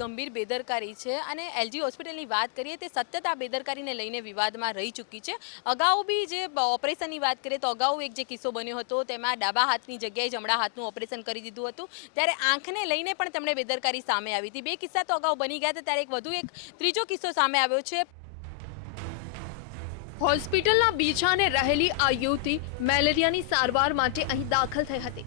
ગંભીર બેદરકારી છે અને એલજી હોસ્પિટલની વાત કરીએ તે સતત આ બેદરકારીને લઈને વિવાદમાં રહી ચૂકી છે। અગાઉ બી જે ઓપરેશનની વાત કરીએ તો અગાઉ એક જે કિસ્સો બન્યો હતો તેમાં ડાબા હાથની જગ્યાએ જમણા હાથનું ઓપરેશન કરી દીધું હતું, ત્યારે આંખને લઈને પણ તેમણે બેદરકારી સામે આવી હતી। બે કિસ્સા તો અગાઉ બની ગયા હતા, ત્યારે એક ત્રીજો કિસ્સો સામે આવ્યો છે। હોસ્પિટલના બીછાને રહેલી આ યુવતી મેલેરિયાની સારવાર માટે અહીં દાખલ થઈ હતી,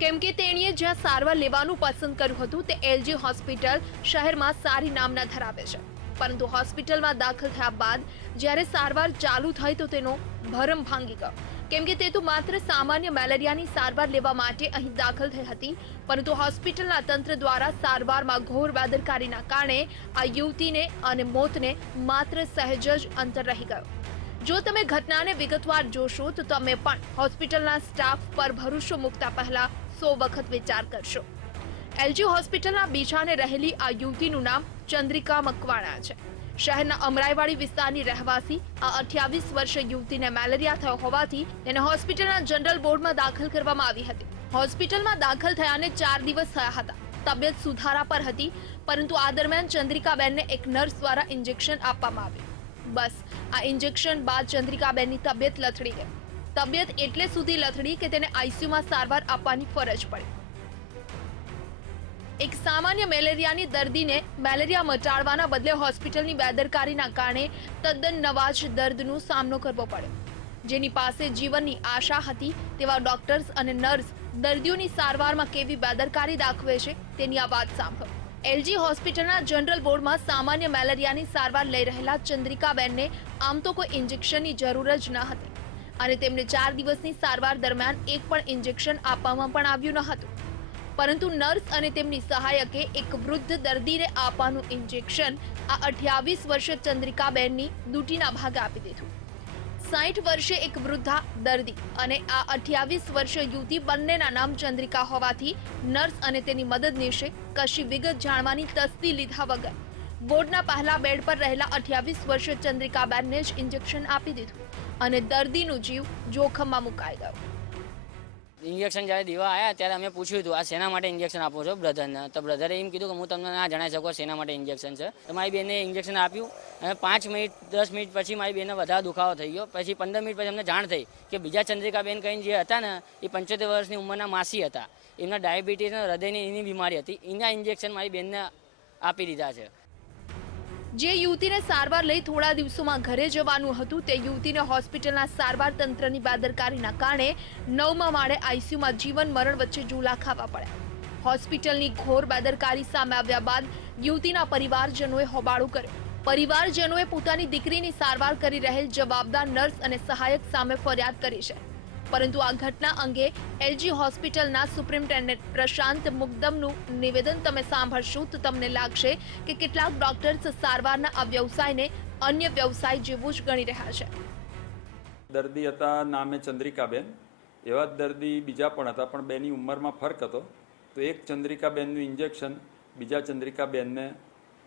કેમ કે તેણીએ જ્યાં સારવાર લેવાનું પસંદ કર્યું હતું તે એલજી હોસ્પિટલ શહેરમાં સારી નામના ધરાવે છે, પરંતુ હોસ્પિટલમાં દાખલ થયા બાદ જ્યારે સારવાર ચાલુ થઈ તો તેનો ભરમ ભાંગી ગયો, કેમ કે તે તો માત્ર સામાન્ય મેલેરિયાની સારવાર લેવા માટે અહીં દાખલ થઈ હતી, પરંતુ હોસ્પિટલના તંત્ર દ્વારા સારવારમાં ઘોર બેદરકારીના કારણે આ યુવતીને અને મોતને માત્ર સહેજ જ અંતર રહી ગયો। જો તમે ઘટનાને વિગતવાર જોશો તો તમે પણ હોસ્પિટલના સ્ટાફ પર ભરોસો મૂકતા પહેલા 100 વખત વિચાર કરશો। એલજી હોસ્પિટલના બીછાને રહેલી આ યુવતીનું નામ ચંદ્રિકા મકવાણા છે। શહેરના અમરાઈવાડી વિસ્તારની રહેવાસી આ 28 વર્ષીય યુવતીને મેલેરિયા થયો હોવાથી તેને હોસ્પિટલના જનરલ વોર્ડમાં દાખલ કરવામાં આવી હતી। હોસ્પિટલમાં દાખલ થયાને 4 દિવસ થયા હતા। તબિયત સુધારા પર હતી, પરંતુ આ દરમિયાન ચંદ્રિકાબેનને એક નર્સ દ્વારા ઇન્જેક્શન આપવામાં આવ્યું। બસ આ ઇન્જેક્શન બાદ ચંદ્રિકાબેનની તબિયત લથડી ગઈ। તબિયત એટલે સુધી લથડી કે તેને આઈસીયુમાં સારવાર આપવાની ફરજ પડી। એક સામાન્ય મેલેરિયાની દર્દીને મેલેરિયા મટાડવાના બદલે હોસ્પિટલની બેદરકારીના કારણે તદ્દન નવા જ દર્દનો સામનો કરવો પડ્યો। જેની પાસે જીવનની આશા હતી તેવા ડોક્ટર્સ અને નર્સ દર્દીઓની સારવારમાં કેવી બેદરકારી દાખવે છે તેની આ વાત સાંભળો। એલજી હોસ્પિટલના જનરલ વોર્ડમાં સામાન્ય મેલેરિયાની સારવાર લઈ રહેલા ચંદ્રિકાબેનને આમ તો કોઈ ઇન્જેક્શનની જરૂર જ ન હતી અને તેમને 4 દિવસની સારવાર દરમિયાન એક પણ ઇન્જેક્શન આપવામાં પણ આવ્યું ન હતું, પરંતુ નર્સ અને તેમની સહાયકે એક વૃદ્ધ દર્દીને આપવાનું ઇન્જેક્શન આ 28 વર્ષીય ચંદ્રિકાબેનની દુટીના ભાગે આપી દીધું। 60 વર્ષે એક વૃદ્ધા દર્દી અને આ 28 વર્ષીય યુવતી બંનેના નામ ચંદ્રિકા હોવાથી નર્સ અને તેની મદદનીશે કશી વિગત જાણવાની તસ્દી લીધા વગર વોર્ડના પહેલા બેડ પર રહેલા 28 વર્ષીય ચંદ્રિકાબેનને જ ઇન્જેક્શન આપી દીધું અને દર્દીનો જીવ જોખમમાં મુકાઈ ગયો। इंजेक्शन જ્યારે દેવા આવ્યા ત્યારે અમે પૂછ્યું હતું આ શેના માટે ઇન્જેક્શન આપો છો બ્રધરને, તો બ્રધરે એમ કીધું કે હું તમને ના જણાવી શકું શેના માટે ઇન્જેક્શન છે। તો મારી બેને ઇન્જેક્શન આપ્યું અને 5 મિનિટ 10 મિનિટ પછી મારી બેને વધારે દુખાવો થઈ ગયો। પછી 15 મિનિટ પછી અમને જાણ થઈ કે બીજા ચંદ્રિકાબેન કહીને જે હતા ને એ 75 વર્ષની ઉંમરના માસી હતા, એમના ડાયાબિટીસ અને હૃદયની એની બીમારી હતી, એના ઇન્જેક્શન મારી બેનને આપી દીધા છે। જે યુવતીને સારવાર લઈ થોડા દિવસોમાં ઘરે જવાનું હતું તે યુવતીને હોસ્પિટલના સારવાર તંત્રની બેદરકારીના કારણે 9મા માળે આઈસીયુમાં જીવન મરણ વચ્ચે ઝૂલા ખાવા પડ્યા। હોસ્પિટલની ઘોર બેદરકારી સામે આવ્યા બાદ યુવતીના પરિવારજનોએ હોબાળો કર્યો। પરિવારજનોએ પોતાની દીકરીની સારવાર કરી રહેલ જવાબદાર નર્સ અને સહાયક સામે ફરિયાદ કરી છે, પરંતુ આ ઘટના અંગે એલજી હોસ્પિટલના સુપ્રિન્ટેન્ડન્ટ પ્રશાંત મુકદમનું નિવેદન તમે સાંભળશો તો તમને લાગશે કે કેટલાક ડોક્ટર્સ સારવારના આ વ્યવસાયને અન્ય વ્યવસાય જેવું જ ગણી રહ્યા છે। દર્દી હતા નામે ચંદ્રિકાબેન, એવા જ દર્દી બીજા પણ હતા, પણ બેની ઉંમરમાં ફરક હતો, તો એક ચંદ્રિકાબેનનું ઇન્જેક્શન બીજા ચંદ્રિકાબેનને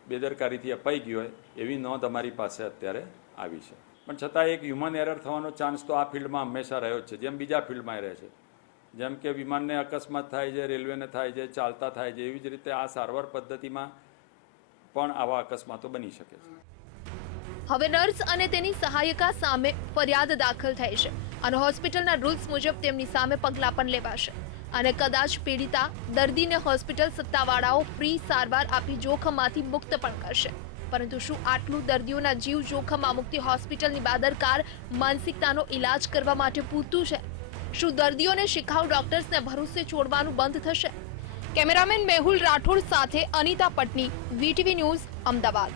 બેદરકારીથી અપાઈ ગયું હોય એવી નોંધ અમારી પાસે અત્યારે આવી છે। પણ છતાં એક હ્યુમન એરર થવાનો ચાન્સ તો આ ફિલ્ડમાં હંમેશા રહ્યો જ છે, જેમ બીજા ફિલ્ડમાં રહે છે। જેમ કે વિમાનને અકસ્માત થાય છે, રેલવેને થાય છે, ચાલતા થાય છે, એવી જ રીતે આ સારવાર પદ્ધતિમાં પણ આવા અકસ્માતો બની શકે છે। હવે નર્સ અને તેની સહાયિકા સામે ફરિયાદ દાખલ થઈ છે અને હોસ્પિટલના રૂલ્સ મુજબ તેમની સામે પગલાં પણ લેવાશે અને કદાચ પીડિતા દર્દીને હોસ્પિટલ સત્તાવાળાઓ ફ્રી સારવાર આપી જોખમમાંથી મુક્ત પણ કરશે, પરંતુ શું આટલું દર્દીઓના જીવ જોખમમાં મુકતી હોસ્પિટલની બેદરકાર માનસિકતાનો ઇલાજ કરવા માટે પૂરતું છે? શું દર્દીઓને શિખાઉ ડોક્ટર્સને ભરોસે છોડવાનું બંધ થશે? કેમેરામેન મેહુલ રાઠોડ સાથે અનિતા પટની, વીટીવી ન્યૂઝ, અમદાવાદ।